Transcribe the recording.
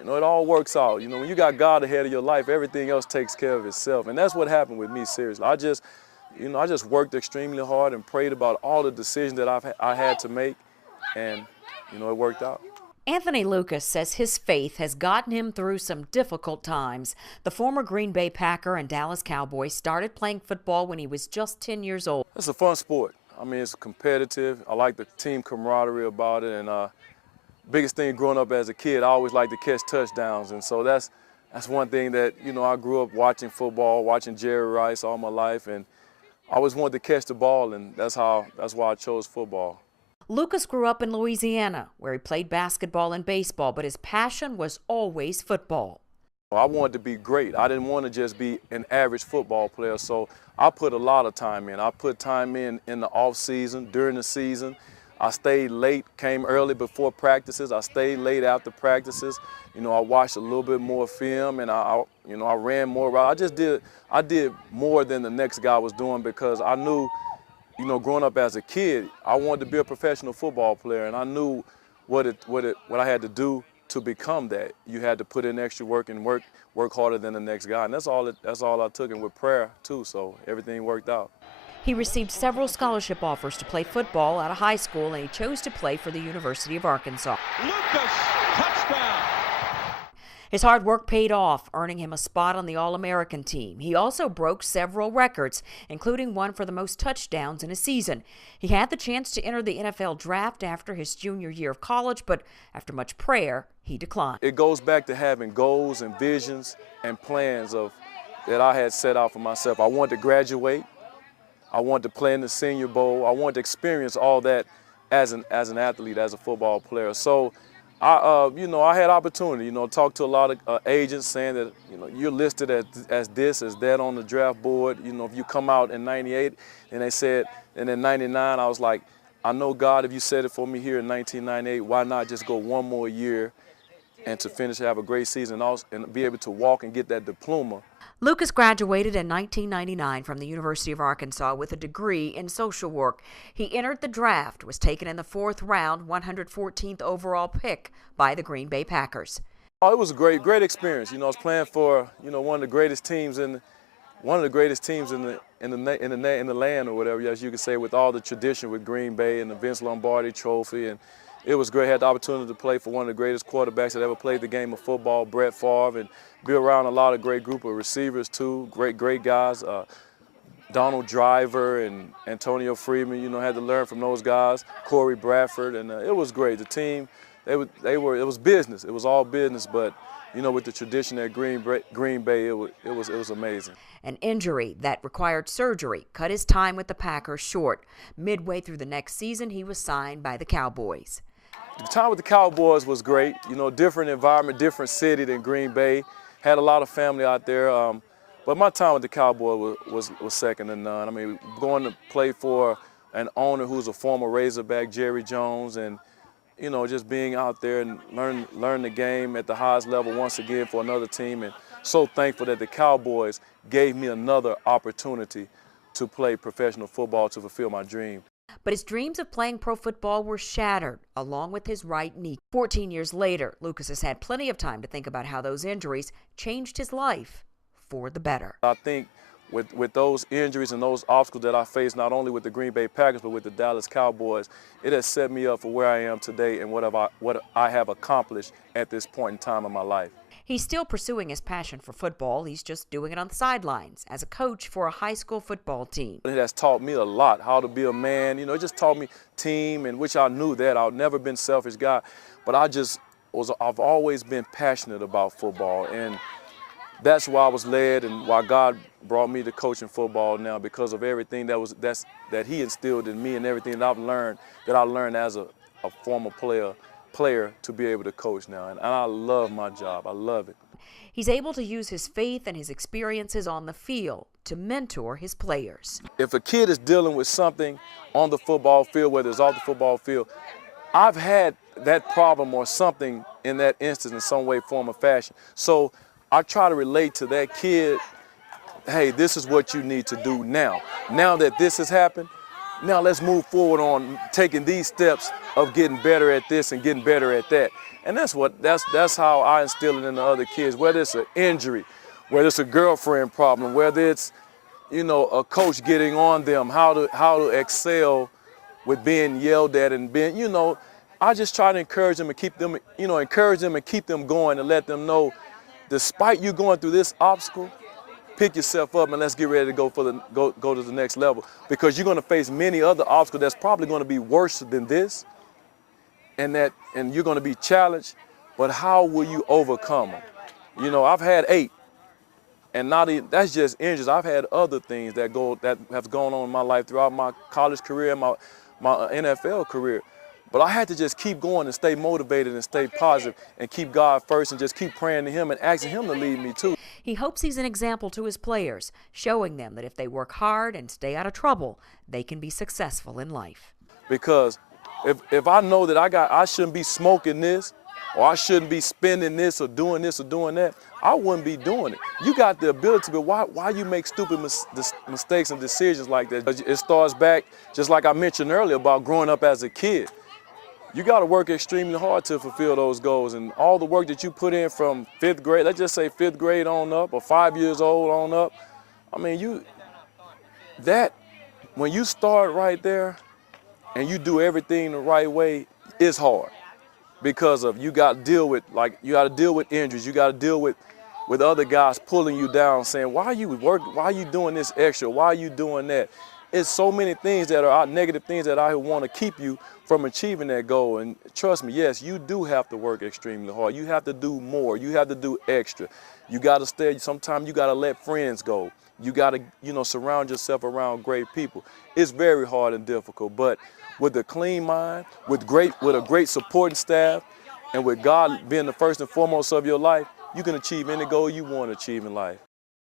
You know, it all works out. You know, when you got God ahead of your life, everything else takes care of itself. And that's what happened with me, seriously. I just worked extremely hard and prayed about all the decisions that I had to make, and, you know, it worked out. Anthony Lucas says his faith has gotten him through some difficult times. The former Green Bay Packer and Dallas Cowboy started playing football when he was just 10 years old. It's a fun sport. I mean, it's competitive. I like the team camaraderie about it, and biggest thing growing up as a kid, I always liked to catch touchdowns, and so that's one thing that, you know, I grew up watching football, watching Jerry Rice all my life, and I always wanted to catch the ball, and that's why I chose football. Lucas grew up in Louisiana, where he played basketball and baseball, but his passion was always football. I wanted to be great. I didn't want to just be an average football player, so I put a lot of time in. I put time in the off season, during the season. I stayed late, came early before practices. I stayed late after practices. You know, I watched a little bit more film, and I ran more routes. I did more than the next guy was doing, because I knew, you know, growing up as a kid, I wanted to be a professional football player, and I knew what I had to do to become that. You had to put in extra work and work harder than the next guy, and that's all I took, and with prayer too. So everything worked out. He received several scholarship offers to play football out of high school, and he chose to play for the University of Arkansas. Lucas, touchdown! His hard work paid off, earning him a spot on the All-American team. He also broke several records, including one for the most touchdowns in a season. He had the chance to enter the NFL draft after his junior year of college, but after much prayer, he declined. It goes back to having goals and visions and plans that I had set out for myself. I wanted to graduate. I wanted to play in the Senior Bowl. I wanted to experience all that as an athlete, as a football player. So I had opportunity, talk to a lot of agents saying that, you're listed as this, as that on the draft board. If you come out in 98, and they said, and in 99, I was like, I know, God, if you said it for me here in 1998, why not just go one more year and to finish, have a great season, and be able to walk and get that diploma. Lucas graduated in 1999 from the University of Arkansas with a degree in social work. He entered the draft, was taken in the 4th round, 114th overall pick by the Green Bay Packers. Oh, it was a great experience. I was playing for, one of the greatest teams in the land, or whatever, as you could say, with all the tradition with Green Bay and the Vince Lombardi Trophy, and it was great. I had the opportunity to play for one of the greatest quarterbacks that ever played the game of football, Brett Favre, and be around a lot of great group of receivers too, great guys. Donald Driver and Antonio Freeman, had to learn from those guys. Corey Bradford, and it was great. The team, it was business. It was all business, but with the tradition at Green Bay, it was amazing. An injury that required surgery cut his time with the Packers short. Midway through the next season, he was signed by the Cowboys. The time with the Cowboys was great. Different environment, different city than Green Bay. Had a lot of family out there. But my time with the Cowboys was second to none. I mean, going to play for an owner who's a former Razorback, Jerry Jones, and just being out there and learn the game at the highest level once again for another team, and so thankful that the Cowboys gave me another opportunity to play professional football to fulfill my dream. But his dreams of playing pro football were shattered, along with his right knee. 14 years later, Lucas has had plenty of time to think about how those injuries changed his life for the better. I think with those injuries and those obstacles that I faced, not only with the Green Bay Packers, but with the Dallas Cowboys, it has set me up for where I am today and what I have accomplished at this point in time in my life. He's still pursuing his passion for football. He's just doing it on the sidelines as a coach for a high school football team. It has taught me a lot, how to be a man. It just taught me team, and which I knew that. I've never been a selfish guy, but I've always been passionate about football, and that's why I was led and why God brought me to coaching football now, because of everything that He instilled in me and everything that I learned as a former player to be able to coach now. And I love my job. I love it. He's able to use his faith and his experiences on the field to mentor his players. If a kid is dealing with something on the football field, whether it's off the football field, I've had that problem or something in that instance in some way, form, or fashion. So I try to relate to that kid, hey, this is what you need to do now. Now that this has happened, now let's move forward on taking these steps of getting better at this and getting better at that. And that's how I instill it in the other kids, whether it's an injury, whether it's a girlfriend problem, whether it's, you know, a coach getting on them, how to excel with being yelled at and being, you know, I just try to encourage them and keep them, you know, encourage them and keep them going and let them know, despite you going through this obstacle, pick yourself up and let's get ready to go to the next level, because you're going to face many other obstacles that's probably going to be worse than this, and you're going to be challenged, but how will you overcome them? You know, I've had 8, and that's just injuries. I've had other things that have gone on in my life throughout my college career and my NFL career. But I had to just keep going and stay motivated and stay positive and keep God first and just keep praying to Him and asking Him to lead me too. He hopes he's an example to his players, showing them that if they work hard and stay out of trouble, they can be successful in life. Because if I know that I shouldn't be smoking this, or I shouldn't be spending this or doing that, I wouldn't be doing it. You got the ability, but why you make stupid mistakes and decisions like that? It starts back, just like I mentioned earlier, about growing up as a kid. You got to work extremely hard to fulfill those goals, and all the work that you put in from 5th grade, let's just say 5th grade on up, or 5 years old on up. I mean, when you start right there and you do everything the right way, it's hard, because you got to deal with injuries, you got to deal with other guys pulling you down, saying, why are you doing this extra? Why are you doing that? It's so many things that are negative things that I want to keep you from achieving that goal. And trust me, yes, you do have to work extremely hard. You have to do more. You have to do extra. You got to stay. Sometimes you got to let friends go. You got to, you know, surround yourself around great people. It's very hard and difficult, but with a clean mind, with a great supporting staff, and with God being the first and foremost of your life, you can achieve any goal you want to achieve in life.